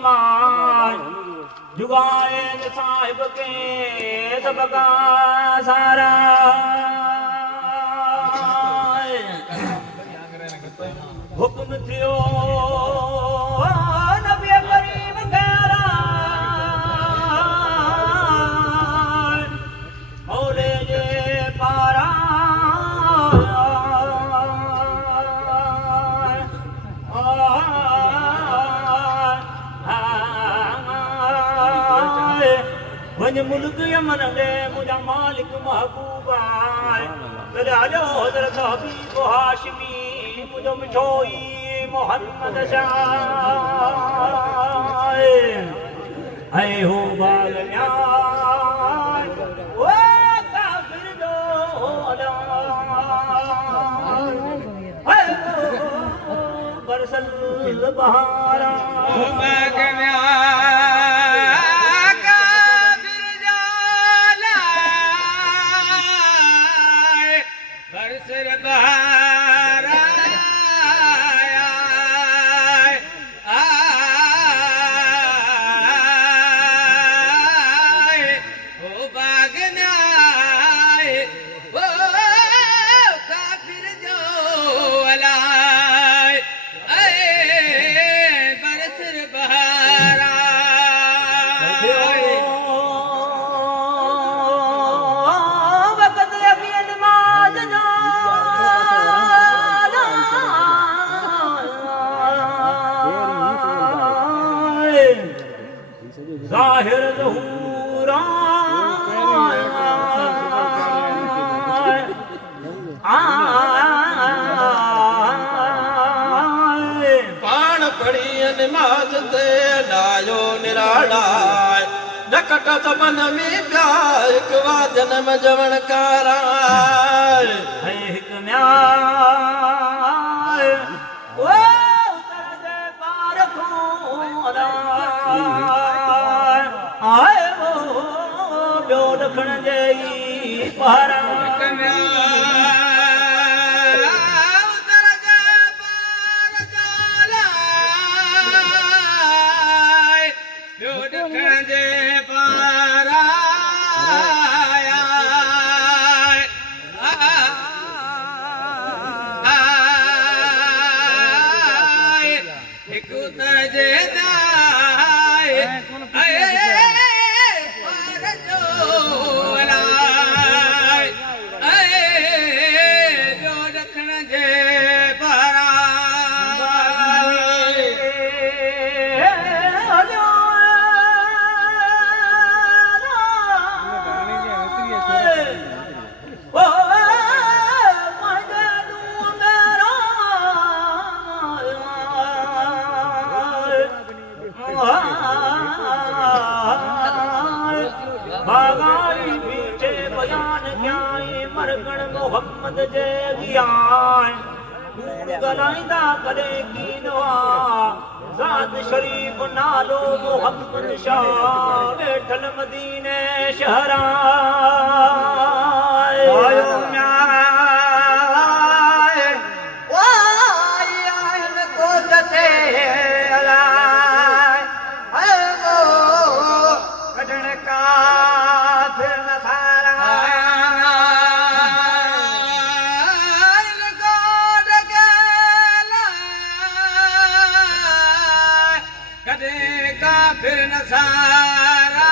ईमान जुगाए साहिब के सबका सारा हुक्म थियो नबी करीम गैरा मौले जे पारा वंज मुल्क यमन दे मुझा मालिक महबूब आए मेरे आजो हजरत हबीब हाशमी मुझो मिठोई मोहम्मद शाह ऐ हो बाल न्याय ओ काफिर जो अला ऐ बरसल बहारा ज़ाहिर ज़हूरा पाण पढ़ी नमाज ते लायो निराला नकट सबन में प्यार हिक वादन में जवण कारा है हिक न्याय ओ उतर दे पार खोला आए वो ॿियो ॾखण जे ई पारा बागारी पीछे बयान क्याई मरगण मोहम्मद जे गियान कूड़ गलाइंदा करे कीनवा ज़ात शरीफ नालो मोहम्मद शाह वेठल मदीने शहरा फिर न सारा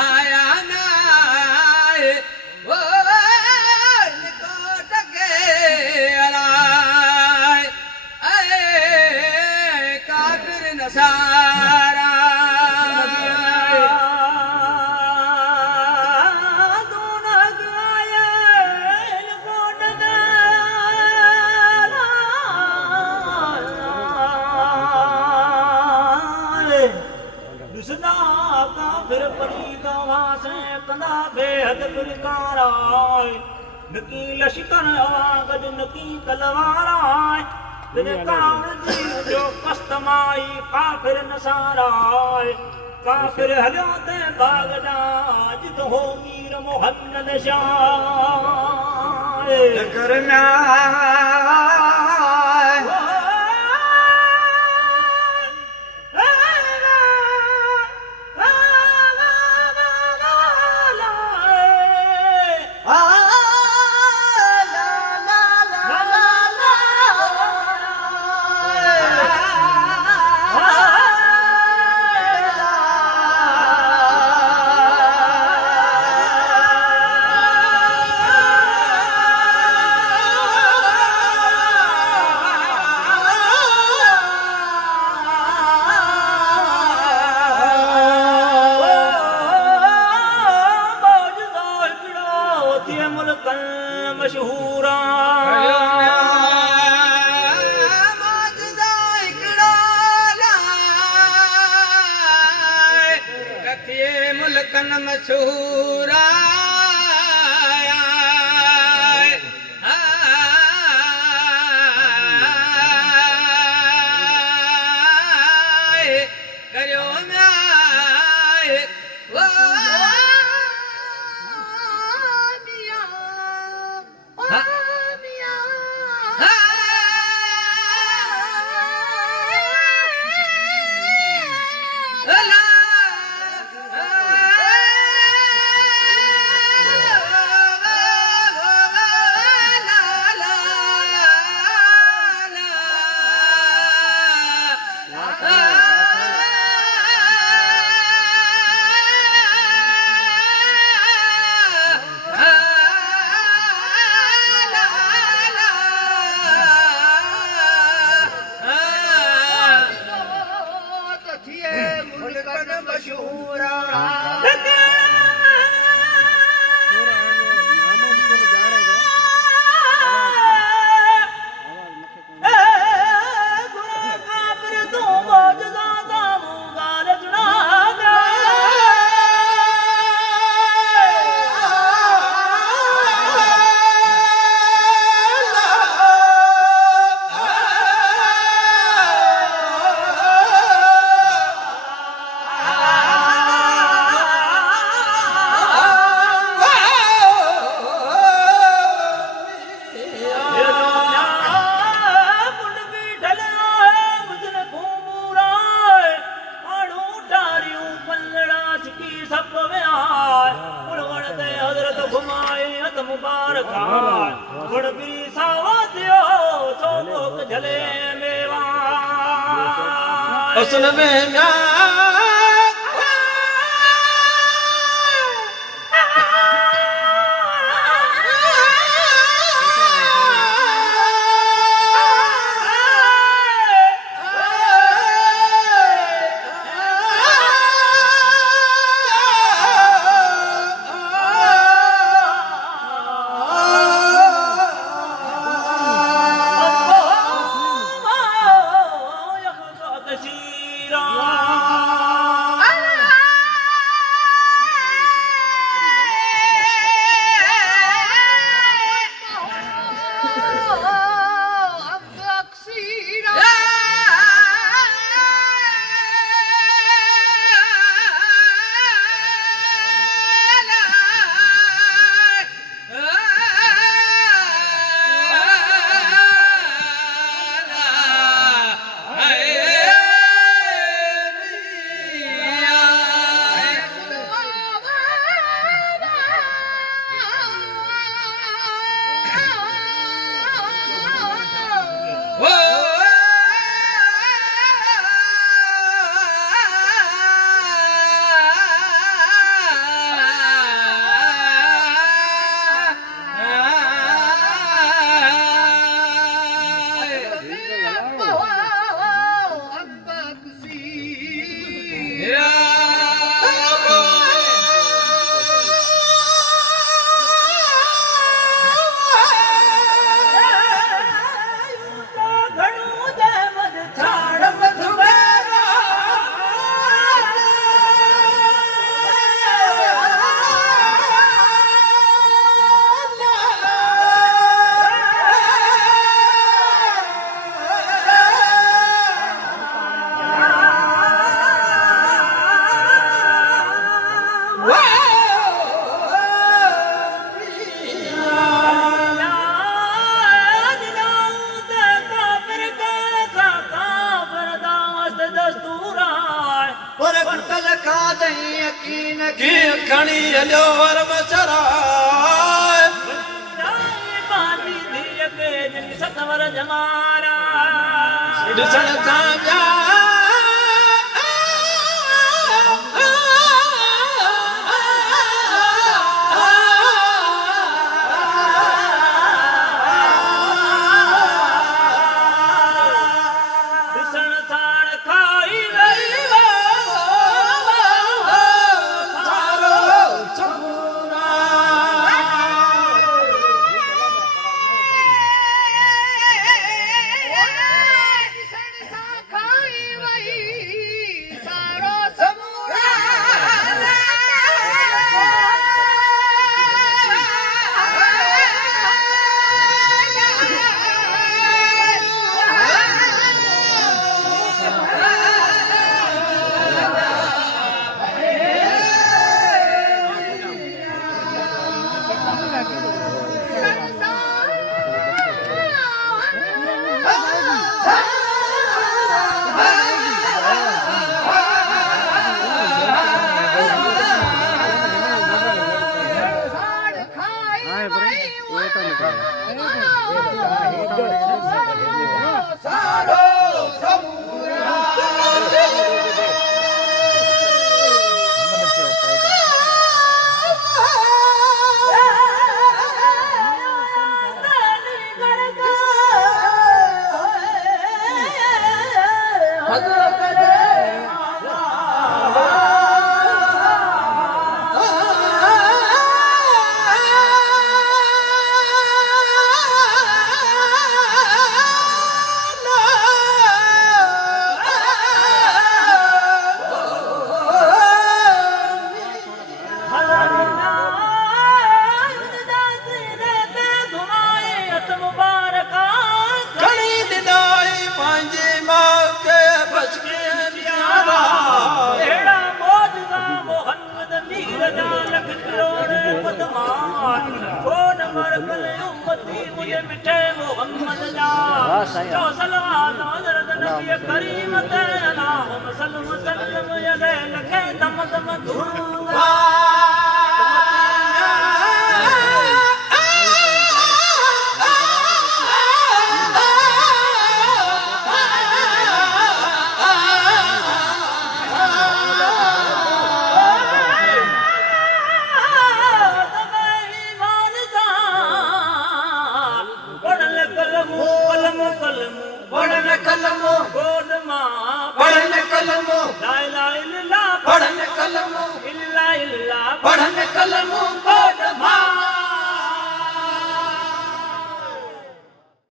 आया ना वो निकोट के अलाय काफिर न सारा फिर परी गवा से कंदा बेहद फिरकाराय नकी लश्कर आवाज नकी तलवाराय तेरे कावड़ जी जो कस्तमाई काफिर नसाराय काफिर हलियो ते बागदा जित हो मीर मोहम्मद शाह करना मशहूरा मुल्कन मशहूरा करियो असल में रा जमारा ॾिसण सां ॿिया ॾिसण साण खाई वई मिठे मोहम्मद जा जो सलवात हज़रत नबी करीम ते अल्लाहुम्मा सल्लि व सल्लिम या लखे दम दम दुआ